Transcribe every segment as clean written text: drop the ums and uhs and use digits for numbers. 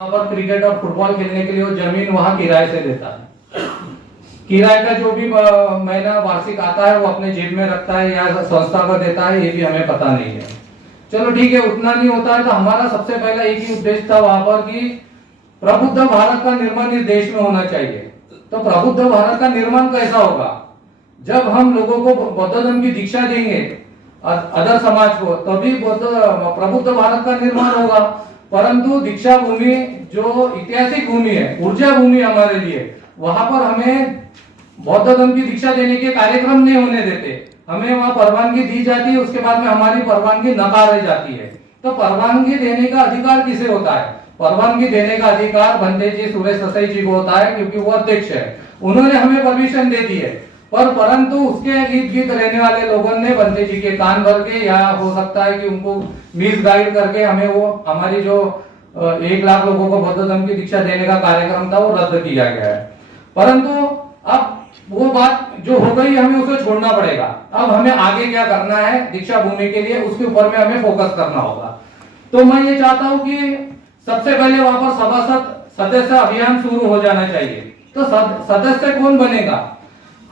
वहाँ पर क्रिकेट और फुटबॉल खेलने के लिए वो जमीन वहाँ किराए से लेता है। किराए का जो भी महीना वार्षिक आता है वो अपने जेब में रखता है या संस्था को देता है, ये भी हमें पता नहीं है। चलो ठीक है, उतना नहीं होता है तो हमारा सबसे पहला एक ही उद्देश्य था वहां पर कि प्रबुद्ध भारत का निर्माण इस देश में होना चाहिए। तो प्रबुद्ध भारत का निर्माण कैसा होगा? जब हम लोगों को बौद्ध धर्म की दीक्षा देंगे अदर समाज को, तभी प्रबुद्ध भारत का निर्माण होगा। परंतु दीक्षा भूमि जो ऐतिहासिक भूमि है, ऊर्जा भूमि हमारे लिए, वहां पर हमें बौद्ध धर्म की दीक्षा देने के कार्यक्रम नहीं होने देते। हमें वहां परवानगी दी जाती है, उसके बाद में हमारी परवानगी नकार जाती है। तो परवानगी देने का अधिकार किसे होता है? परवानगी देने का अधिकार बंदे जी सुरेश ससाई जी को होता है, क्योंकि वो अध्यक्ष है। उन्होंने हमें परमिशन दे दी है, परंतु उसके इर्द गिर्द रहने वाले लोगों ने बंदे जी के कान भर के, या हो सकता है कि उनको मिस गाइड करके हमें वो हमारी जो 1 लाख लोगों को बौद्ध धर्म की दीक्षा देने का कार्यक्रम था वो रद्द किया गया है। परंतु अब वो बात जो हो गई, हमें उसे छोड़ना पड़ेगा। अब हमें आगे क्या करना है दीक्षा भूमि के लिए, उसके ऊपर में हमें फोकस करना होगा। तो मैं ये चाहता हूं कि सबसे पहले वहां पर सभासद सदस्य अभियान शुरू हो जाना चाहिए। तो सदस्य कौन बनेगा?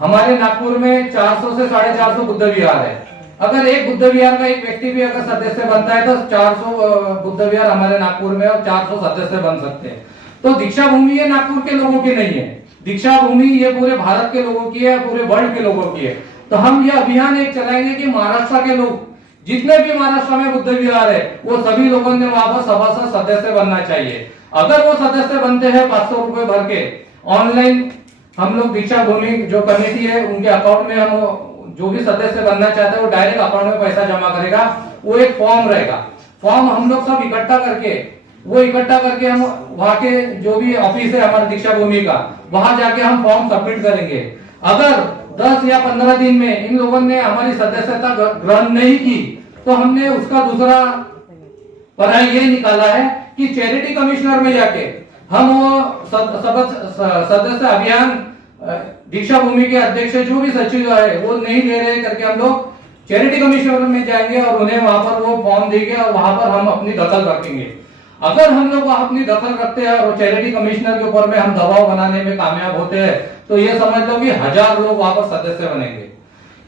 हमारे नागपुर में 400 से 450 बुद्ध विहार है। अगर एक बुद्ध विहार का एक व्यक्ति भी अगर सदस्य बनता है तो 400 बुद्ध विहार हमारे नागपुर में और 400 सदस्य बन सकते हैं। तो दीक्षा भूमि ये नागपुर के लोगों की नहीं है, दीक्षा भूमि ये पूरे भारत के लोगों की है, पूरे वर्ल्ड के लोगों की है। तो हम ये अभियान एक चलाएंगे कि महाराष्ट्र के लोग, जितने भी महाराष्ट्र में बुद्ध विहार है, वो सभी लोगों ने वहां पर सभासद सदस्य बनना चाहिए। अगर वो सदस्य बनते हैं 500 रुपए भर के, ऑनलाइन हम लोग दीक्षा भूमि जो कमेटी है उनके अकाउंट में, हम जो भी सदस्य बनना चाहते हैं वो डायरेक्ट अकाउंट में पैसा जमा करेगा। वो एक फॉर्म रहेगा, फॉर्म हम लोग सब इकट्ठा करके हम वहां के जो भी ऑफिस है हमारे दीक्षा भूमि का, वहां जाके हम फॉर्म सबमिट करेंगे। अगर 10 या 15 दिन में इन लोगों ने हमारी सदस्यता ग्रहण नहीं की तो हमने उसका दूसरा पढ़ाई ये निकाला है कि चैरिटी कमिश्नर में जाके हम वो सदस्य अभियान दीक्षा भूमि के अध्यक्ष जो भी सचिव है वो नहीं दे रहे करके हम लोग चैरिटी कमिश्नर में जाएंगे और उन्हें वहां पर वो फॉर्म देंगे और वहां पर हम अपनी दखल रखेंगे। अगर हम लोग वहां अपनी दखल रखते हैं और चैरिटी कमिश्नर के ऊपर में हम दबाव बनाने में कामयाब होते हैं तो ये समझ लो कि 1000 लोग वहां पर सदस्य बनेंगे।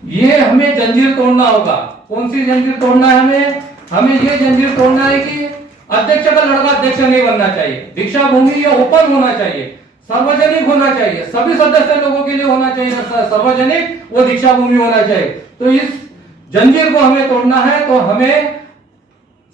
ये हमें जंजीर तोड़ना होगा। कौन सी जंजीर तोड़ना है? हमें ये जंजीर तोड़ना है कि अध्यक्ष का लड़का अध्यक्ष नहीं बनना चाहिए। दीक्षा भूमि ये ओपन होना चाहिए, सार्वजनिक होना चाहिए, सभी सदस्य लोगों के लिए होना चाहिए, सार्वजनिक वो दीक्षा भूमि होना चाहिए। तो इस जंजीर को हमें तोड़ना है, तो हमें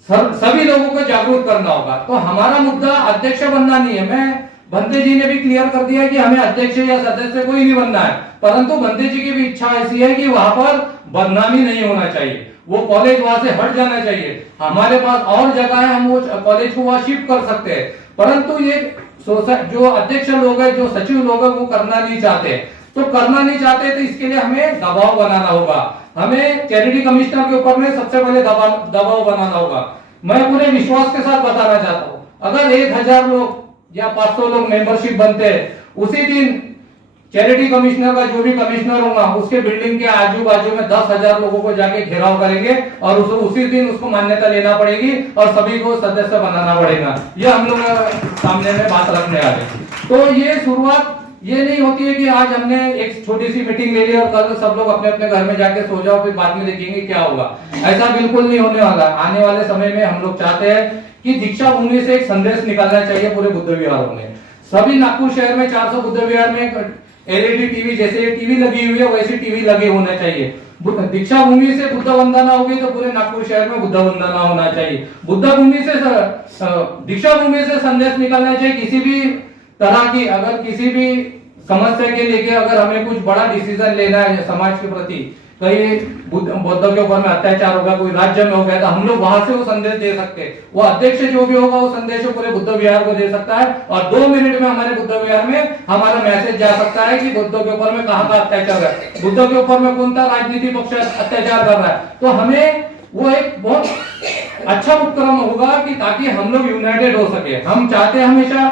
सभी लोगों को जागरूक करना होगा। तो हमारा मुद्दा अध्यक्ष बनना नहीं है। मैं बंदे जी ने भी क्लियर कर दिया कि हमें अध्यक्ष या सदस्य कोई नहीं बनना है, परंतु बंदे जी की भी इच्छा ऐसी है कि वहां पर बदनामी नहीं होना चाहिए, वो कॉलेज वहां से हट जाना चाहिए। हमारे पास और जगह है, हम वो कॉलेज को वहां शिफ्ट कर सकते हैं, परंतु ये जो अध्यक्ष लोग हैं, जो सचिव लोग हैं, वो करना नहीं चाहते। तो इसके लिए हमें दबाव बनाना होगा। हमें चैरिटी कमिश्नर के ऊपर में सबसे पहले दबाव बनाना होगा। मैं पूरे विश्वास के साथ बताना चाहता हूँ, अगर 1000 लोग या 500 लोग मेंबरशिप बनते हैं, उसी दिन चैरिटी कमिश्नर का जो भी कमिश्नर होगा उसके बिल्डिंग के आजू बाजू में 10,000 लोगों को जाके घेराव करेंगे और उसी दिन उसको मान्यता लेना पड़ेगी और सभी को सदस्य बनाना पड़ेगा। ये हम लोग सामने में बात रखने आ रहे। तो ये शुरुआत ये नहीं होती है कि आज हमने एक छोटी सी मीटिंग ले ली और कल सब लोग अपने अपने घर में जाके सो जाओ, फिर बाद में देखेंगे क्या होगा। ऐसा बिल्कुल नहीं होने वाला। आने वाले समय में हम लोग चाहते हैं कि दीक्षा भूमि से एक संदेश निकलना चाहिए पूरे बुद्ध विहारों में। सभी नागपुर शहर में 400 बुद्ध विहार में एलईडी टीवी, जैसे टीवी लगी हुई है वैसी टीवी लगे होने चाहिए। दीक्षा भूमि से बुद्ध वंदना होगी तो पूरे नागपुर शहर में बुद्ध वंदना होना चाहिए। बुद्ध भूमि से दीक्षा भूमि से संदेश निकलना चाहिए। किसी भी तरह की अगर किसी भी समस्या के लेके अगर हमें कुछ बड़ा डिसीजन लेना है समाज के प्रति, कहीं बौद्धों के ऊपर में अत्याचार होगा, कोई राज्य में हो गया, तो हम लोग वहां से वो संदेश दे सकते हैं। वो अध्यक्ष जो भी होगा वो संदेश पूरे बुद्ध विहार को दे सकता है और 2 मिनट में हमारे बुद्ध विहार में हमारा मैसेज जा सकता है कि बुद्धों के ऊपर में कहाँ का अत्याचार है, बुद्धों के ऊपर में कौन सा राजनीतिक पक्ष अत्याचार कर रहा है। तो हमें वो एक बहुत अच्छा उपक्रम होगा कि ताकि हम लोग यूनाइटेड हो सके। हम चाहते हैं हमेशा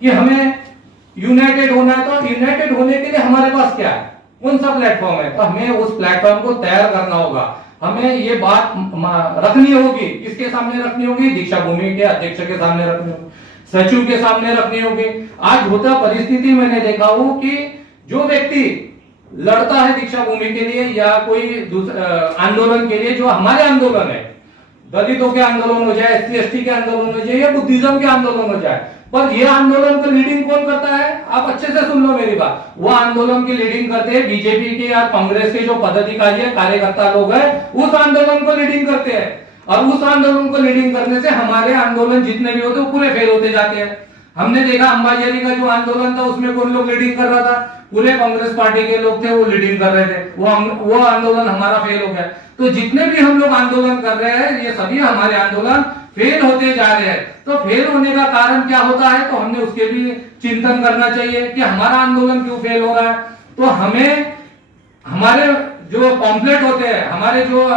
कि हमें यूनाइटेड होना है, तो यूनाइटेड होने के लिए हमारे पास क्या है, कौन सा प्लेटफॉर्म है, तो हमें उस प्लेटफॉर्म को तैयार करना होगा। हमें ये बात रखनी होगी, किसके सामने रखनी होगी? दीक्षा भूमि के अध्यक्ष के सामने रखनी होगी, सचिव के सामने रखनी होगी। आज होता परिस्थिति मैंने देखा हूं कि जो व्यक्ति लड़ता है दीक्षा भूमि के लिए या कोई आंदोलन के लिए, जो हमारे आंदोलन है, दलितों के आंदोलन हो जाए, SC ST के आंदोलन हो जाए या बुद्धिज्म के आंदोलन हो जाए, पर ये आंदोलन का लीडिंग कौन करता है? आप अच्छे से सुन लो मेरी बात। वो आंदोलन की लीडिंग करते हैं बीजेपी के या कांग्रेस के जो पदाधिकारी है, कार्यकर्ता लोग हैं, उस आंदोलन को लीडिंग करते हैं। और उस आंदोलन को लीडिंग करने से हमारे आंदोलन जितने भी होते हैं वो पूरे फेल होते जाते हैं। हमने देखा अंबाझरी का जो आंदोलन था उसमें कौन लोग लीडिंग कर रहा था? पूरे कांग्रेस पार्टी के लोग थे, वो लीडिंग कर रहे थे। वो आंदोलन हमारा फेल हो गया। तो जितने भी हम लोग आंदोलन कर रहे हैं, ये सभी हमारे आंदोलन फेल होते जा रहे हैं। तो फेल होने का कारण क्या होता है, तो हमने उसके भी चिंतन करना चाहिए कि हमारा आंदोलन क्यों फेल हो रहा है। तो हमें हमारे जो पॉम्पलेट होते हैं, हमारे जो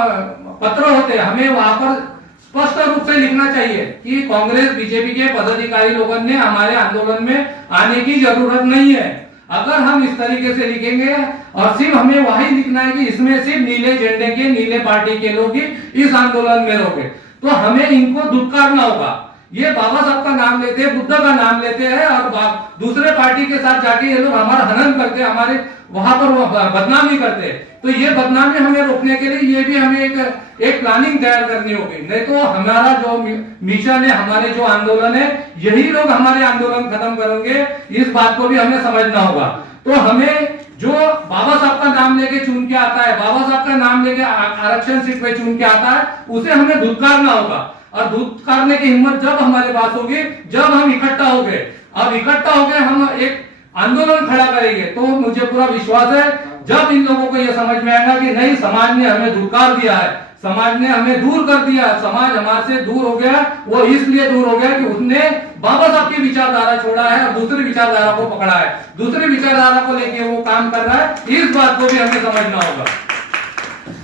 पत्र होते हैं, हमें वहां पर स्पष्ट रूप से लिखना चाहिए कि कांग्रेस बीजेपी के पदाधिकारी लोगों ने हमारे आंदोलन में आने की जरूरत नहीं है। अगर हम इस तरीके से लिखेंगे और सिर्फ हमें वही लिखना है कि इसमें सिर्फ नीले झंडे के, नीले पार्टी के लोग ही इस आंदोलन में रहोगे, तो हमें इनको दुत्कारना होगा। ये बाबा साहब का नाम लेते हैं, बुद्ध का नाम लेते हैं और दूसरे पार्टी के साथ जाके ये लोग हमारा हनन करते हैं, हमारे वहां पर बदनामी करते हैं। तो ये बदनामी हमें रोकने के लिए ये भी हमें एक प्लानिंग तैयार करनी होगी। नहीं तो हमारा जो मिशन है, हमारे जो आंदोलन है, यही लोग हमारे आंदोलन खत्म करेंगे। इस बात को भी हमें समझना होगा। तो हमें जो बाबा साहब का नाम लेके चुन के आता है, बाबा साहब का नाम लेके आरक्षण सीट पे चुन के आता है, उसे हमें धुतकारना होगा। और धुतकारने की हिम्मत जब हमारे पास होगी, जब हम इकट्ठा हो गए। अब इकट्ठा हो गए, हम एक आंदोलन खड़ा करेंगे, तो मुझे पूरा विश्वास है जब इन लोगों को यह समझ में आएगा कि नहीं, समाज ने हमें धुतकार दिया है, समाज ने हमें दूर कर दिया, समाज हमारे से दूर हो गया, वो इसलिए दूर हो गया कि उसने बाबा साहब की विचारधारा छोड़ा है और दूसरी विचारधारा को पकड़ा है, दूसरी विचारधारा को लेके वो काम कर रहा है। इस बात को भी हमें समझना होगा।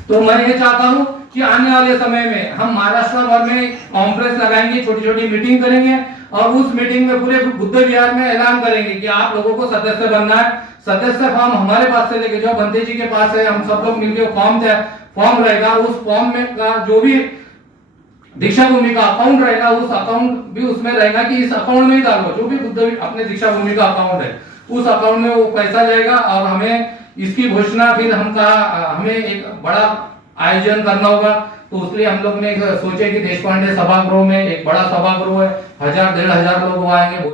तो मैं ये चाहता हूं कि आने वाले समय में हम महाराष्ट्र भर में कॉन्फ्रेंस लगाएंगे, छोटी छोटी मीटिंग करेंगे और उस मीटिंग में पूरे बुद्ध विहार में ऐलान करेंगे कि आप लोगों को सदस्य बनना है। सदस्य फॉर्म हमारे पास से लेके जो बंते जी के पास है, हम सब लोग मिलकर फॉर्म रहेगा। उस फॉर्म में का जो भी दीक्षा भूमि का अकाउंट रहेगा, उस अकाउंट भी उसमें रहेगा कि इस अकाउंट में ही डालो, जो भी बुद्ध अपने दीक्षा भूमि का अकाउंट है उस अकाउंट में वो पैसा जाएगा। और हमें इसकी घोषणा फिर हमें एक बड़ा आयोजन करना होगा। तो उसलिए हम लोग ने सोचे कि देशपांडे सभागृह में एक बड़ा सभागृह है, 1000-1500 लोग आएंगे।